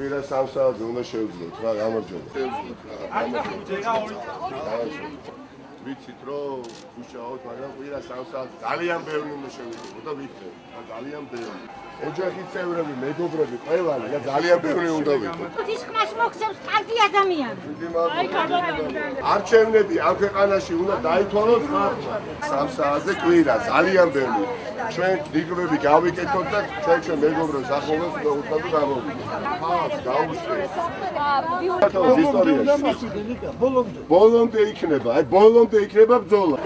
Mira სამსაათზე უნდა შევძლოთ რა, გამარჯობა. ვიცით რომ უშაოთ, მაგრამ ყვირა სამსაათზე ძალიან ბევრი უნდა შევძლოთ და ვიცით, ძალიან ბევრი. ოჯახის წევრები, მეგობრები, ყველანი და ძალიან ბევრი უნდა ვიყოთ. ის ხმას მოხსებს კარგი ადამიანი. არჩევნები ამ ქვეყანაში უნდა დაითვალოს ხალხმა. სამსაათზე ყვირა ძალიან ბევრი. ჩვენ დიგრები გავიკეთოთ და ჩვენ მეგობრებს ახლოვებს და უცხო გამოვიდეთ. ხალხს გაუშვეს. ბოლომდე იქნება, აი ბოლომდე იქნება ბრძოლა.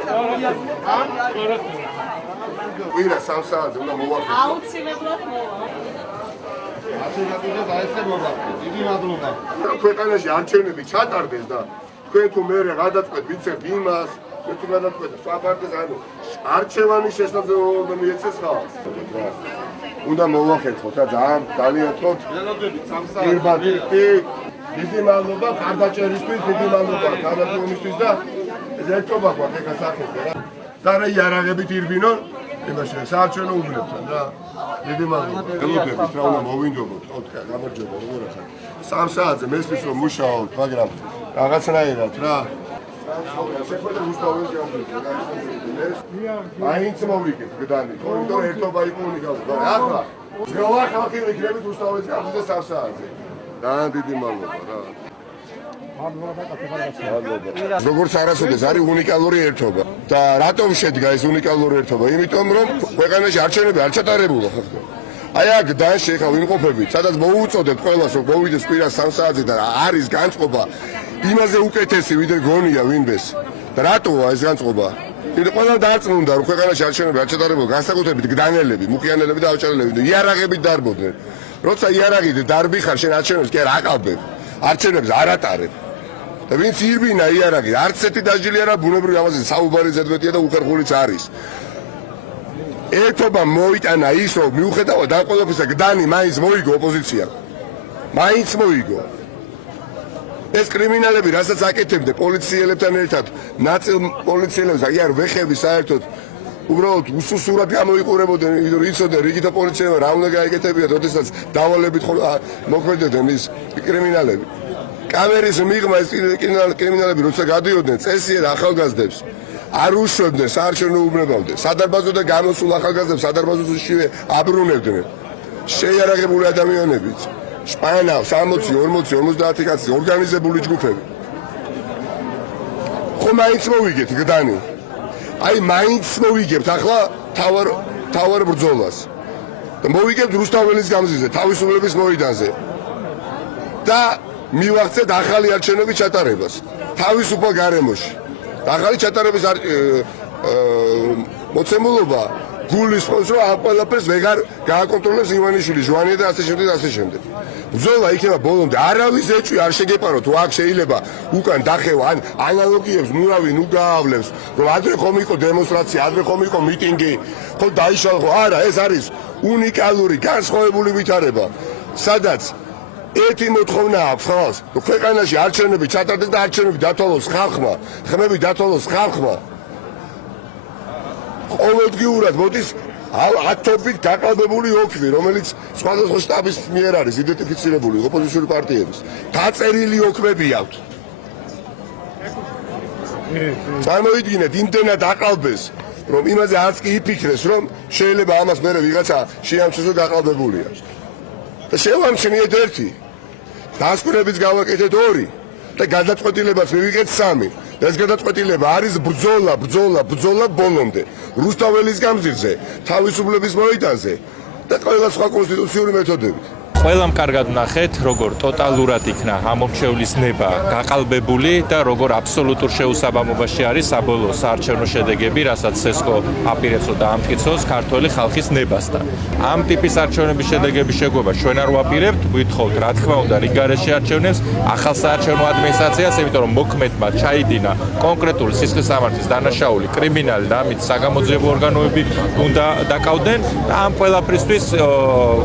ყვირა სამსაათზე უნდა მოვახერხოთ. აუცილებლად მოვა. ქვეყანაში არჩევნები ჩატარდეს და თქვენ თუ მერე გადაწყვეტ ვიცებ იმას, თუ გადაწყვეტ სხვა პარტიას, ანუ არჩევანი შესაძლებლობა მიეცეს ხალხს. უნდა მოვახერხოთ და ძალიან თოთ სამსაათი. დიდი მადლობა ხარდაჭერისთვის, დიდი მადლობა თანადგომისთვის და ერთობა გვაქვს ეხა სახეზე რა. და რა იარაღებით ირბინონ იმაში საარჩევნო უბნებთან რა. დიდი მადლობა. გელოდებით რა უნდა მოვინდობოთ, ოთხი გამარჯობა როგორ ახლა. სამსაათზე მესმის რომ მუშაობთ, მაგრამ რაღაცნაირად რა. შეხვედრა უსწავლეს გამოვიდა. მაინც მოვიგეთ გდანი. თორემ ერთობა იყო უნიკალური. ახლა ძროა ხალხი ვიქნებით უსწავლეს გამოვიდა სამსაათზე. ძალიან დიდი მადლობა რა. როგორც არასოდეს არის უნიკალური ერთობა და რატომ შედგა ეს უნიკალური ერთობა? იმიტომ რომ ქვეყანაში არჩევნები არ ჩატარებულა ხალხო. აი აქ დანში ხა ვიმყოფებით, სადაც მოუწოდებთ ყველას რომ მოვიდეს კვირას სამსაათზე და არის განწყობა იმაზე უკეთესი ვიდრე გონია ვინმეს. და რატოა ეს განწყობა? იმიტომ ყველა დარწმუნდა რომ ქვეყანაში არჩევნები არ ჩატარებულა, განსაკუთრებით გდანელები, მუხიანელები და ავჭარელები და იარაღებით დარბოდნენ. როცა იარაღით დარბი ხარ შენ არჩევნებს კი არ აყალბებ. არჩევნებს არ ატარებ. და ვინც ირბინა იარაღი, არც ერთი დაჟილი არა ბუნებრივი ამაზე საუბარი ზედმეტია და უხერხულიც არის. ერთობა მოიტანა ის, რომ მიუხედავად ამ ყველაფრისა გდანი მაინც მოიგო ოპოზიცია. მაინც მოიგო. ეს კრიმინალები, რასაც აკეთებდა პოლიციელებთან ერთად, ნაწილ პოლიციელებს აღარ ვეხები საერთოდ უბრალოდ უსუსურად გამოიყურებოდნენ, იცოდნენ რიგითო პოლიციელებმა რა უნდა გაეკეთებიათ, როდესაც დავალებით მოქმედებდნენ ის კრიმინალები. კამერის მიღმა ეს კრიმინალები როცა გადიოდნენ წესიერ ახალგაზრდებს არ უშვებდნენ საარჩევნო უბნებამდე. სადარბაზო და გამოსულ ახალგაზრდებს სადარბაზოშივე აბრუნებდნენ. შეიარაღებული ადამიანებით. შპანა 60, 40, 50 კაცი ორგანიზებული ჯგუფები. ხო მაინც მოვიგეთ გდანი. აი მაინც მოვიგებთ ახლა თავარ ბრძოლას. და მოვიგებთ რუსთაველის გამზირზე, თავისუფლების მოედანზე. და მივახცეთ ახალი არჩევნების ჩატარებას თავისუფალ გარემოში. ახალი ჩატარების მოცემულობა გულის ხოს რომ ამ ყველაფერს ვეღარ გააკონტროლებს ივანიშვილი, ჟვანია და ასე შემდეგ და ასე შემდეგ. ბრძოლა იქნება ბოლომდე. არავის ეჭვი არ შეგეპარო თუ აქ შეიძლება უკან დახევა ან ანალოგიებს ნურავი ნუ გაავლებს რომ ადრე ხომ იყო დემონსტრაცია, ადრე ხომ იყო მიტინგი, ხო დაიშალხო. არა, ეს არის უნიკალური განსხვავებული ვითარება, სადაც ერთი მოთხოვნა აქვს ხალხს, რომ ქვეყანაში არჩევნები ჩატარდეს და არჩევნები დათვალოს ხალხმა, ხმები დათვალოს ხალხმა. ყოველდღიურად მოდის ათობით დაყალბებული ოქლი, რომელიც სხვადასხვა შტაბის მიერ არის იდენტიფიცირებული ოპოზიციური პარტიების. დაწერილი ოქლები აქვთ. წარმოიდგინეთ, იმდენად აყალბეს, რომ იმაზე არც კი იფიქრეს, რომ შეიძლება ამას მერე ვიღაცა შეამჩნიოს და დაყალბებულია. და შევამჩნიეთ ერთი. დასკვნებიც გავაკეთეთ 2 და გადაწყვეტილებაც მივიღეთ 3. და ეს გადაწყვეტილება არის ბრძოლა ბოლომდე. რუსთაველის გამზირზე, თავისუფლების მოედანზე და ყველა სხვა კონსტიტუციური მეთოდებით. ყველამ კარგად ნახეთ, როგორ ტოტალურად იქნა ამორჩევლის ნება გაყალბებული და როგორ აბსოლუტურ შეუსაბამობაში არის საბოლოო საარჩევნო შედეგები, რასაც სესკო აპირებს რომ დაამტკიცოს ქართველი ხალხის ნებასთან. ამ ტიპის არჩევნების შედეგების შეგვება ჩვენ არ ვაპირებთ, ვითხოვთ რა თქმა უნდა რიგარეში არჩევნებს, ახალ საარჩევნო ადმინისტრაციას, იმიტომ რომ მოქმედმა ჩაიდინა კონკრეტული სისხლის სამართლის დანაშაული კრიმინალი და ამით საგამოძიებო ორგანოები უნდა დაკავდნენ და ამ ყველაფრისთვის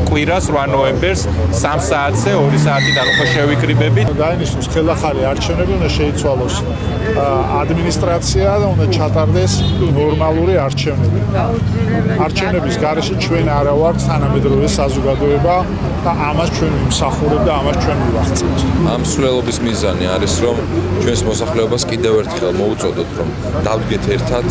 კვირას 8 ნოემბერს 3 საათზე 2 საათიდან უფრო შევიკრიბებით. დაინიშნოს ხელახალი არჩევნები, უნდა შეიცვალოს ადმინისტრაცია და უნდა ჩატარდეს ნორმალური არჩევნები. არჩევნების გარეშე ჩვენ არა ვართ თანამედროვე საზოგადოება და ამას ჩვენ ვიმსახურებთ და ამას ჩვენ მივახცევთ. ამ მსვლელობის მიზანი არის, რომ ჩვენს მოსახლეობას კიდევ ერთხელ მოუწოდოთ, რომ დავდგეთ ერთად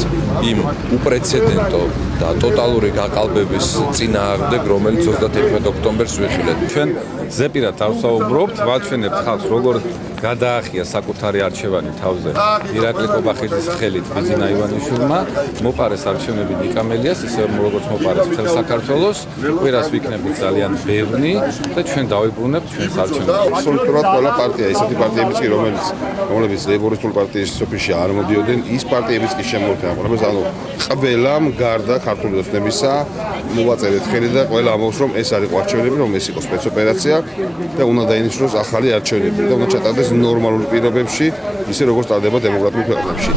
იმ უპრეცედენტო და ტოტალური გაყალბების წინააღმდეგ, რომელიც 31 ოქტომბერს ვიხილეთ. ჩვენ ზეპირად ავსაუბრობთ, ვაჩვენებთ ხალხს, როგორ გადაახია საკუთარი არჩევანი თავზე. ირაკლი კობახიძის ხელით ბიზინა ივანიშვილმა მოპარეს არჩევნები ნიკამელიას, ისე როგორც მოპარეს მთელ საქართველოს. კვირას ვიქნებით ძალიან ბევრი და ჩვენ დავიბრუნებთ ჩვენს არჩევნებს. აბსოლუტურად ყველა პარტია, ისეთი პარტიებიც კი, რომლებიც ლეიბორისტულ პარტიის ოფისში არ მოდიოდნენ, ის პარტიებიც კი შემოერთდნენ. ანუ ყველამ გარდა ქართული ოცნებისა მოვაწერეთ ხელი და ყველა ამბობს, რომ ეს არის არჩევნები, რომ ეს იყო სპეცოპერაცია და უნდა დაინიშნოს ახალი არჩევნები და უნდა ჩატარდეს ნორმალურ პირობებში, ისე როგორც ტარდება დემოკრატიულ ქვეყნებში.